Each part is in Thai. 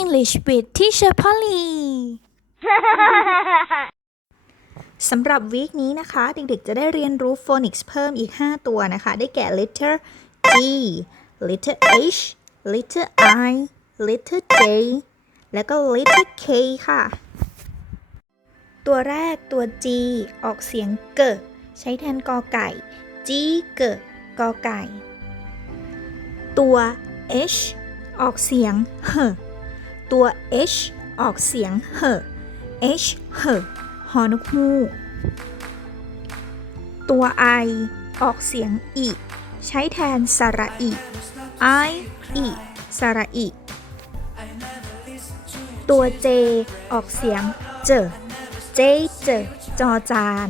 English with Teacher Polly สำหรับวีคนี้นะคะ เด็กๆ จะได้เรียนรู้ phonics เพิ่มอีก 5 ตัวนะคะ ได้แก่ letter G letter H letter I letter J แล้วก็ letter K ค่ะ ตัวแรกตัว G ออกเสียงเกใช้แทนกอไก่ G เกกอไก่ ตัว H ออกเสียงเห ตัว H ออกเสียงเห H เหฮอนกฮูกตัว I ออกเสียงอิใช้แทนสระอิ I อิสระอิตัว J ออกเสียงเจ J เจจอจาน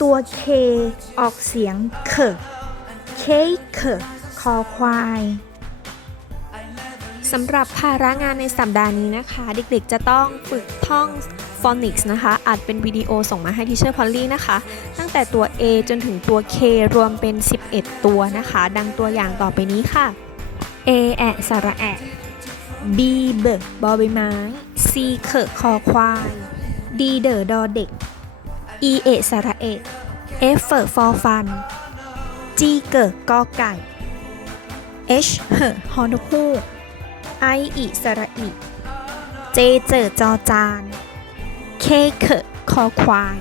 ตัว K ออกเสียงเค K เคคอควาย สำหรับภาระงานในสัปดาห์นี้นะคะ เด็กๆจะต้องฝึกท่อง phonics นะคะอัดเป็นวิดีโอส่งมาให้ทีเชอร์พอลลี่นะคะ ตั้งแต่ตัว A จนถึงตัว K รวมเป็น 11 ตัวนะคะ ดังตัวอย่างต่อไปนี้ค่ะ A แอะสระแอะ B เบิกบอใบไม้ C เขอะคอควาย D เดอดอเด็ก E เอะสระเอะ F เฟอฟอฟัน G เกิดกอไก่ H เหอะฮอนกฮูก I อิสระอิ J เจอจอจานเขอะคอควาย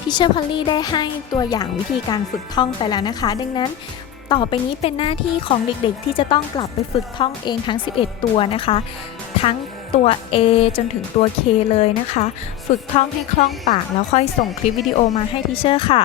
ที่เชอร์พอลลี่ได้ให้ตัวอย่างวิธีการฝึกท่องไปแล้วนะคะ ดังนั้นต่อไปนี้เป็นหน้าที่ของเด็กๆ ที่จะต้องกลับไปฝึกท่องเองทั้ง 11 ตัวนะคะ ทั้งตัว A จนถึงตัว K เลยนะคะ ฝึกท่องให้คล่องปากแล้วค่อยส่งคลิปวิดีโอมาให้ทีเชอร์ค่ะ